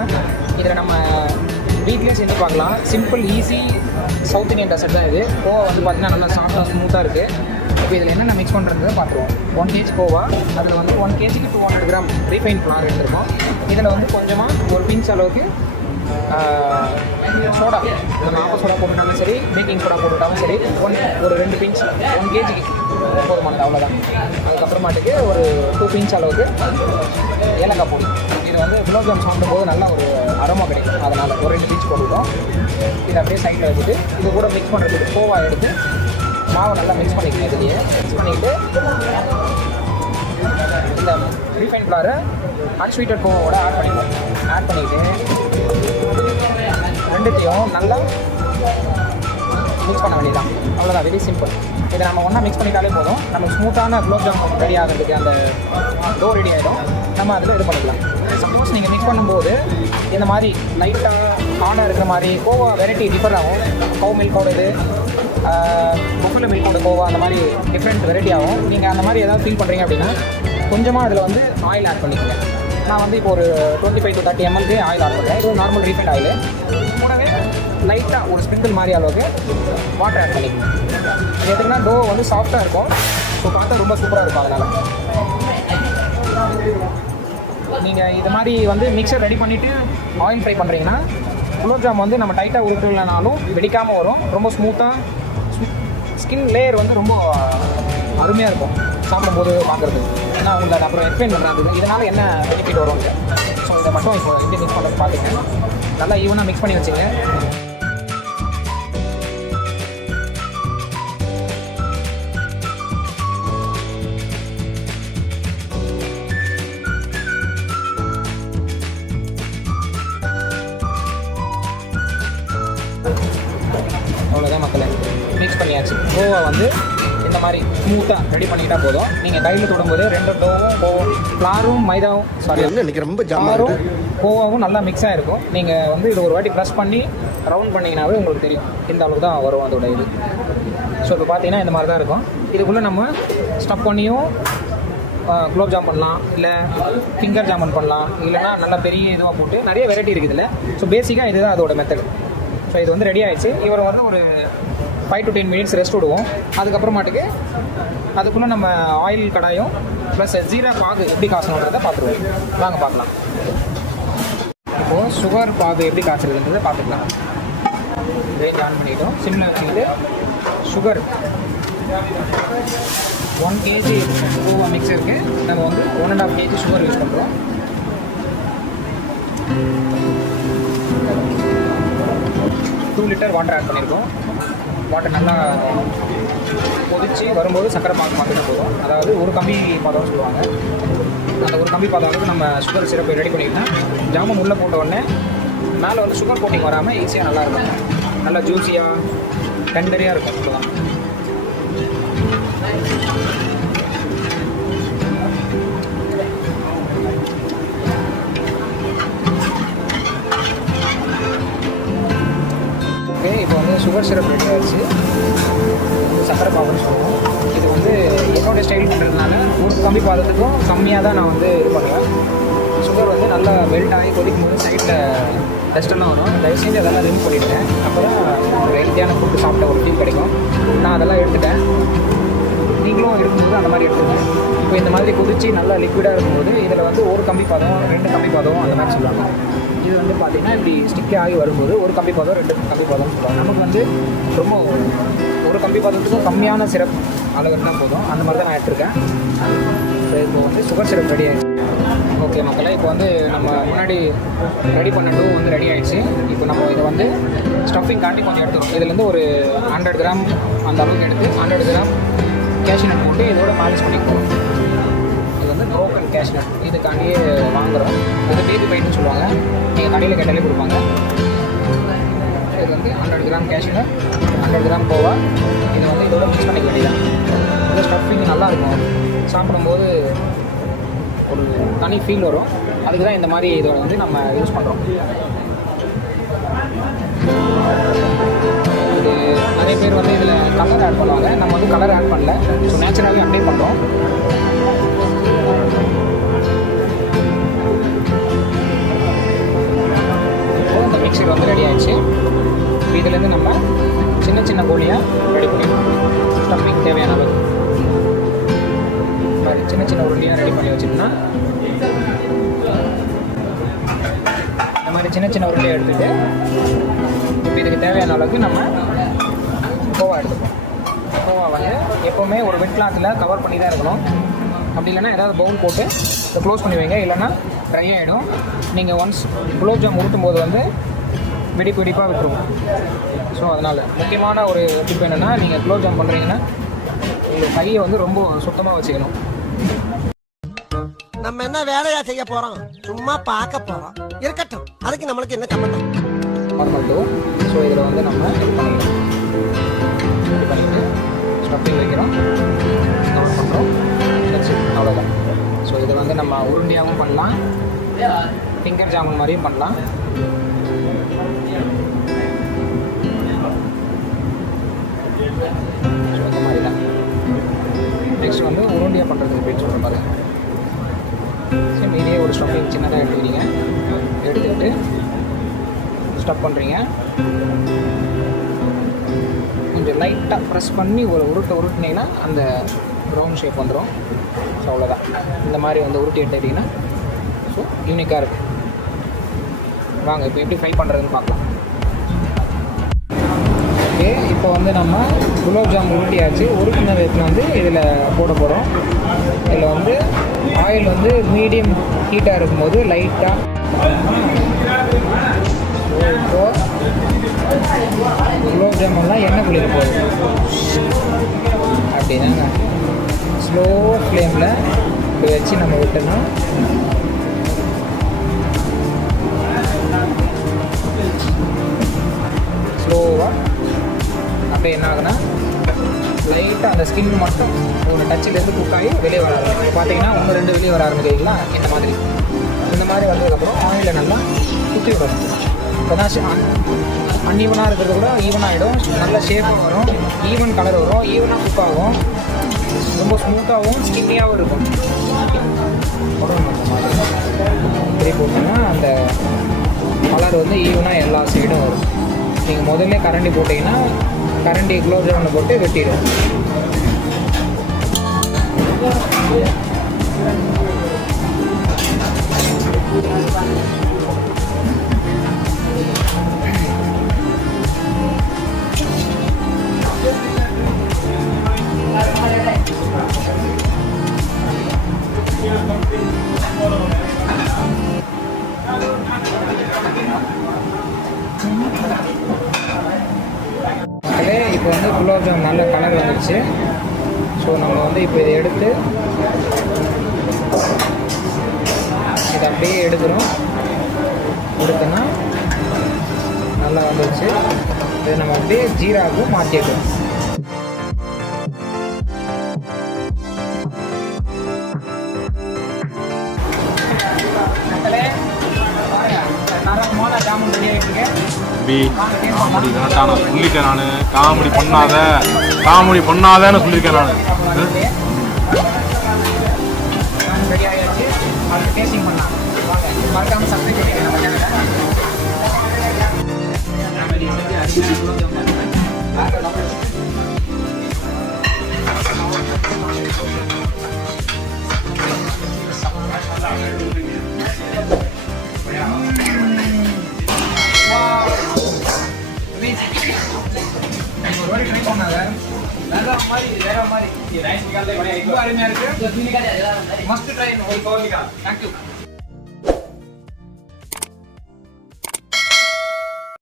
தான். இதில் நம்ம வீட்லேயே செஞ்சு பார்க்கலாம். Simple easy south Indian dessert தான் இது. கோவா வந்து பார்த்திங்கன்னா நல்லா சாஃப்டாக ஸ்மூத்தாக இருக்குது. இப்போ இதில் என்னென்ன மிக்ஸ் பண்ணுறதை பார்த்துருவோம். 1 kg கோவா, அதில் வந்து 1 kg 200 கிராம் ரீஃபைன் ஃப்ளார் எடுத்துருக்கோம். இதில் வந்து கொஞ்சமாக ஒரு பிஞ்ச் அளவுக்கு சோடா, நம்ம ஆப்ப சோடா போட்டுட்டாலும் சரி, பேக்கிங் சோடா போட்டுட்டாலும் சரி, ஒரு 2 பிஞ்ச் 1 kg போதுமானது, அவ்வளோதான். அதுக்கப்புறமாட்டுக்கு ஒரு 2 பிஞ்ச் அளவுக்கு ஏலக்காய் பொடி. இது வந்து குலோப்ஜாம் சாப்பிடும்போது நல்லா ஒரு அரோமா கிடைக்கும், அதனால் ஒரு 2 பிஞ்ச் போட்டுவிட்டோம். இதை அப்படியே சைடில் வச்சுட்டு இது கூட மிக்ஸ் பண்ணுறதுக்கு கோவா எடுத்து மாவை நல்லா மிக்ஸ் பண்ணிக்கணும். இதுலேயே மிக்ஸ் பண்ணிக்கிட்டு இந்த ரீஃபைன் ஃப்ளாரை அன்ஸ்வீட்டட் கோவாவோட ஆட் பண்ணிக்குவோம். ஆட் பண்ணிவிட்டு ரெண்டுத்தையும் நல்லா மிக்ஸ் பண்ண வேண்டியதான், அவ்வளோதான். Very simple. இதை நம்ம ஒன்றா மிக்ஸ் பண்ணிட்டாலே போதும், நம்ம ஸ்மூத்தான குலோப்ஜாம் ரெடி ஆகிறதுக்கு அந்த டோ ரெடி ஆகிடும். நம்ம அதில் இது பண்ணிக்கலாம். சப்போஸ் நீங்கள் மிக்ஸ் பண்ணும்போது இந்த மாதிரி லைட்டாக ஹார்டாக இருக்கிற மாதிரி கோவா வெரைட்டி டிஃபர் ஆகும். கவு மில்கோட இது, பஃபலோ மில்கோட கோவா, அந்த மாதிரி டிஃப்ரெண்ட் வெரைட்டி ஆகும். நீங்கள் அந்த மாதிரி ஏதாவது ஃபீல் பண்ணுறீங்க அப்படின்னா கொஞ்சமாக அதில் வந்து ஆயில் ஆட் பண்ணிக்கோங்க. நான் வந்து இப்போ ஒரு 25 to 30 ml ஆயில் ஆட் பண்ணுறேன். இது நார்மல் ரீஃபைண்ட் ஆயில். கூடவே லைட்டாக ஒரு ஸ்ப்ரிங்கிள் மாதிரி அளவுக்கு வாட்டர் ஆட் பண்ணிக்கணும். இது எதுக்குன்னா டோ வந்து சாஃப்டாக இருக்கும். ஸோ பார்த்தா ரொம்ப சூப்பராக இருக்கும். அதனால் நீங்கள் இது மாதிரி வந்து மிக்சர் ரெடி பண்ணிவிட்டு ஆயில் ஃப்ரை பண்ணுறீங்கன்னா குலோப்ஜாம் வந்து நம்ம டைட்டாக உருட்டுலனாலும் வெடிக்காமல் வரும். ரொம்ப ஸ்மூத்தாக ஸ்கின் லேயர் வந்து ரொம்ப அருமையாக இருக்கும் சாப்பிடும்போது பார்க்குறது. ஏன்னா உங்களுக்கு அப்புறம் எக்ஸ்பிளைன் பண்ணுறாங்க இதனால் என்ன பெனிஃபிட் வரும்னு. ஸோ இதை மட்டும் இப்போ எப்படி மிக்ஸ் பண்ணுறது பார்த்துக்கங்க. நல்லா ஈவனாக மிக்ஸ் பண்ணி வச்சுங்க. அவ்வளோதான் மக்களே, மிக்ஸ் பண்ணியாச்சு. கோவா வந்து இந்த மாதிரி ஸ்மூத்தாக ரெடி பண்ணிக்கிட்டா போதும். நீங்கள் கையில் தொடும்போது 2 டோவும் ஃப்ளாரும் மைதாவும் இன்றைக்கி ரொம்ப ஜாமாரும் கோவாவும் நல்லா மிக்ஸ் ஆகிருக்கும். நீங்கள் வந்து இது ஒரு வாட்டி ப்ரெஸ் பண்ணி ரவுண்ட் பண்ணிங்கனாவே உங்களுக்கு தெரியும் இந்த அளவுக்கு தான் வரும் அதோட இது. ஸோ இப்போ பார்த்தீங்கன்னா இந்த மாதிரி தான் இருக்கும். இதுக்குள்ளே நம்ம ஸ்டஃப் பண்ணியும் குலோப்ஜாம் பண்ணலாம், இல்லை ஃபிங்கர் ஜாமன் பண்ணலாம், இல்லைனா நல்லா பெரிய இதுவாக போட்டு நிறைய வெரைட்டி இருக்குது இதில். ஸோ பேசிக்காக இதுதான் அதோட மெத்தட். ஸோ இது வந்து ரெடி ஆகிடுச்சு. இவரை வந்து ஒரு 5 to 10 minutes ரெஸ்ட் விடுவோம். அதுக்கப்புறமாட்டுக்கு அதுக்குள்ளே நம்ம ஆயில் கடாயும் ப்ளஸ் ஜீரா பாகு எப்படி காசணுன்றதை பார்த்துருவோம். வாங்க பார்க்கலாம். இப்போது சுகர் பாகு எப்படி காய்ச்சறதுன்றதை பார்த்துக்கலாம். ரேஞ்ச் ஆன் பண்ணிவிட்டோம். சிம்மில் வச்சுக்கிட்டு சுகர் 1 kg கோவா மிக்சருக்கு நம்ம வந்து 1.5 kg சுகர் யூஸ் பண்ணுறோம். $2 liter வாட்டர் ஆட் பண்ணியிருக்கோம். வாட்டர் நல்லா கொதித்து வரும்போது சக்கரை பாகு மாற்றினா போதும். அதாவது ஒரு கம்பி பாதம்னு சொல்லுவாங்க. அந்த ஒரு கம்பி பாதம் வந்து நம்ம சுகர் சிரப்பை ரெடி பண்ணிக்கிட்டோம்னா ஜாமுன் உள்ளே போட்ட உடனே மேலே வந்து சுகர் கோட்டிங் வராமல் ஈஸியாக நல்லாயிருக்கும். நல்லா ஜூஸியாக டெண்டரியாக இருக்கும். அவ்வளோதான். ஓகே, இப்போ வந்து சுகர் சிரப் ரெடி ஆகிடுச்சு. சக்கரை பாகுன்னு சொல்லுவோம். இது வந்து என்னோடய ஸ்டைல் பண்ணுறதுனால ஒரு கம்பி பாதத்துக்கும் கம்மியாக தான் நான் வந்து இது பண்ணுவேன். சுகர் வந்து நல்லா மெல்ட் ஆகி கொதிக்கும் போது சைடில் டஸ்ட்டெல்லாம் வரும். தயவு செஞ்சு அதெல்லாம் ரிமூவ் பண்ணிவிட்டேன். அப்போ தான் ஒரு ஹெல்த்தியான ஃபுட்டு சாப்பிட்ட ஒரு ஃபீல் கிடைக்கும். நான் அதெல்லாம் எடுத்துட்டேன். நீங்களும் இருக்கும்போது அந்த மாதிரி எடுத்துக்கேன். இப்போ இந்த மாதிரி கொதிச்சு நல்லா லிக்விடாக இருக்கும்போது இதில் வந்து ஒரு கம்பி பாதம் 2 கம்பி பாதம் அந்த மாதிரி சொல்லுவாங்க. இது வந்து பார்த்திங்கன்னா இப்படி ஸ்டிக் ஆகி வரும்போது ஒரு கம்பி பாதம் 2 கம்பி பாதம்னு சொல்லுவாங்க. நமக்கு வந்து ரொம்ப ஒரு கம்பி பாதத்துக்கும் கம்மியான சிரப் அளவு இருந்தால் போதும். அந்த மாதிரி தான் நான் எடுத்துருக்கேன். ஸோ இப்போ வந்து சுகர் சிரப் ரெடி ஆகிடுச்சு. ஓகே மக்களே, இப்போ வந்து நம்ம முன்னாடி ரெடி பண்ண டோ வந்து ரெடி ஆகிடுச்சு. இப்போ நம்ம இதை வந்து ஸ்டஃபிங் காட்டி கொஞ்சம் எடுத்துக்கணும். இதுலேருந்து ஒரு 100 கிராம் அந்த அளவுக்கு எடுத்து 100 கிராம் கேஷ்நட் போட்டு இதோட பாலிஷ் பண்ணிக்குவோம். இது வந்து ப்ரோக்கன் கேஷ்நட் இதுக்காண்டியே வாங்குகிறோம். இது பேபி பைட்டுன்னு சொல்லுவாங்க. நீங்கள் கடையில் கேட்டாலே கொடுப்பாங்க. இது வந்து 100 கிராம் கேஷ்நட், 100 கிராம் கோவா. இதை வந்து இதோட மிக்ஸ் பண்ணிக்க வேண்டியதான். இந்த ஸ்டஃபிங் நல்லாயிருக்கும். சாப்பிடும்போது ஒரு தனி ஃபீல் வரும். அதுக்கு தான் இந்த மாதிரி இதோட வந்து நம்ம யூஸ் பண்ணுறோம். இது நிறைய பேர் வந்து இதில் கலர் ஆட் பண்ணுவாங்க. நம்ம வந்து கலர் ஆட் பண்ணல. ஸோ நேச்சுரலாகவே அப்டேட் பண்ணுறோம். இப்படி சின்ன சின்ன உருண்டையை எடுத்துகிட்டு இப்போ இதுக்கு தேவையான அளவுக்கு நம்ம கோவா எடுத்துப்போம். கோவா வந்து எப்போவுமே ஒரு வெட் கிளாத்தில் கவர் பண்ணி தான் இருக்கணும். அப்படி இல்லைன்னா ஏதாவது பவுல் போட்டு இதை க்ளோஸ் பண்ணி வைங்க, இல்லைன்னா ட்ரை ஆகிடும். நீங்கள் ஒன்ஸ் குலோப் ஜாம் உருட்டும் போது வந்து வெடிப்பாக விட்டுருவோம். ஸோ அதனால் முக்கியமான ஒரு டிப் என்னென்னா, நீங்கள் குலோப் ஜாம் பண்ணுறீங்கன்னா உங்கள் கையை வந்து ரொம்ப சுத்தமாக வச்சுக்கணும். நம்ம என்ன வேலையா செய்ய போறோம், சும்மா பார்க்க போறோம். இருக்கட்டும், அதுக்கு நம்மளுக்கு என்ன சம்பந்தம்? Normal to. ஸோ இதில் வந்து நம்ம இது பண்ணிட்டு ஸ்டஃபிங் வைக்கிறோம், கவர் பண்ணுறோம். அவ்வளோதான். ஸோ இதை வந்து நம்ம உருண்டையாகவும் பண்ணலாம், ஃபிங்கர் ஜாமுன் மாதிரியும் பண்ணலாம். ஸோ இந்த மாதிரி தான். நெக்ஸ்ட் வந்து உருண்டையாக பண்ணுறது அப்படின்னு சொல்கிற மாதிரி. சரி, இதே ஒரு ஸ்டஃபிங் சின்னதாக எடுத்துக்கிறீங்க, எடுத்துக்கிட்டு ஸ்டஃப் பண்ணுறீங்க. கொஞ்சம் லைட்டாக ப்ரெஸ் பண்ணி ஒரு உருட்டினீங்கன்னா அந்த ரவுண்ட் ஷேப் வந்துடும். ஸோ அவ்வளோதான். இந்த மாதிரி வந்து உருட்டி எடுத்துக்கிட்டிங்கன்னா ஸோ யூனிக்காக இருக்குது. வாங்க இப்போ எப்படி ஃப்ரை பண்ணுறதுன்னு பார்க்கலாம். ஓகே, இப்போ வந்து நம்ம குலோப் ஜாம் உருட்டியாச்சு. உருட்டின வேத்தில் வந்து இதில் போட போகிறோம். இதில் வந்து ஆயில் வந்து மீடியம் ஹீட்டாக இருக்கும்போது லைட்டாக இப்போது குலோப் ஜாமுன்லாம் எண்ணெய் குளிக்க போகுது. அப்படின்னாங்க ஸ்லோ ஃப்ளேமில் இப்படி வச்சு நம்ம விட்டோன்னா ஸ்லோவாக அப்படியே என்ன ஆகுனா லைட்டாக அந்த ஸ்கின் மட்டும் ஒரு டச்சிலேருந்து குக் ஆகி வெளியே வர ஆரம்பிக்கும். பார்த்தீங்கன்னா 1-2 வெளியே வர ஆரம்பிக்கிறீங்களா, இந்த மாதிரி வந்ததுக்கப்புறம் ஆயிலில் நல்லா சுற்றி விடணும். இப்போ தான் அன்ஈவனாக இருக்கிறது கூட ஈவனாகிடும், நல்ல ஷேப்பாக வரும், ஈவன் கலர் வரும், ஈவனாக குக் ஆகும், ரொம்ப ஸ்மூத்தாகவும் ஸ்கின்னியாகவும் இருக்கும். இப்படி போட்டோம்னா அந்த கலர் வந்து ஈவனாக எல்லா சைடும் வரும். நீங்கள் முதல்ல கரண்டி போட்டிங்கன்னா கரண்டி குலோப் ஜாமுனை போட்டு வெட்டிடும். இப்போ வந்து குலோப் ஜாம் நல்ல கலர் வந்துடுச்சு. ஸோ நம்ம வந்து இப்போ இதை எடுத்து இதை அப்படியே எடுக்கிறோம். எடுத்தோன்னா நல்லா வந்துடுச்சு. இதை நம்ம அப்படியே ஜீராவுக்கு மாற்றிடுறோம். ஜாமுன் ரெடி ஆகிட்டு காமெடி வேண்டாம், நான் சொல்லிட்டேன். நான் காமெடி பண்ணாதேன்னு சொல்லியிருக்கேன். நான் ரெடி ஆகிடுச்சு. அதுக்கு டேஸ்டிங் பண்ணலாம். மறக்காமல் சப்ஸ்கிரைப் பண்ணிக்கிறேன் நம்ம சேனலை. ஒரு வாட்டி ட்ரை பண்ணாங்க, வேற மாதிரி ரொம்ப அருமையாக இருக்குது. Must try. தேங்க்யூ.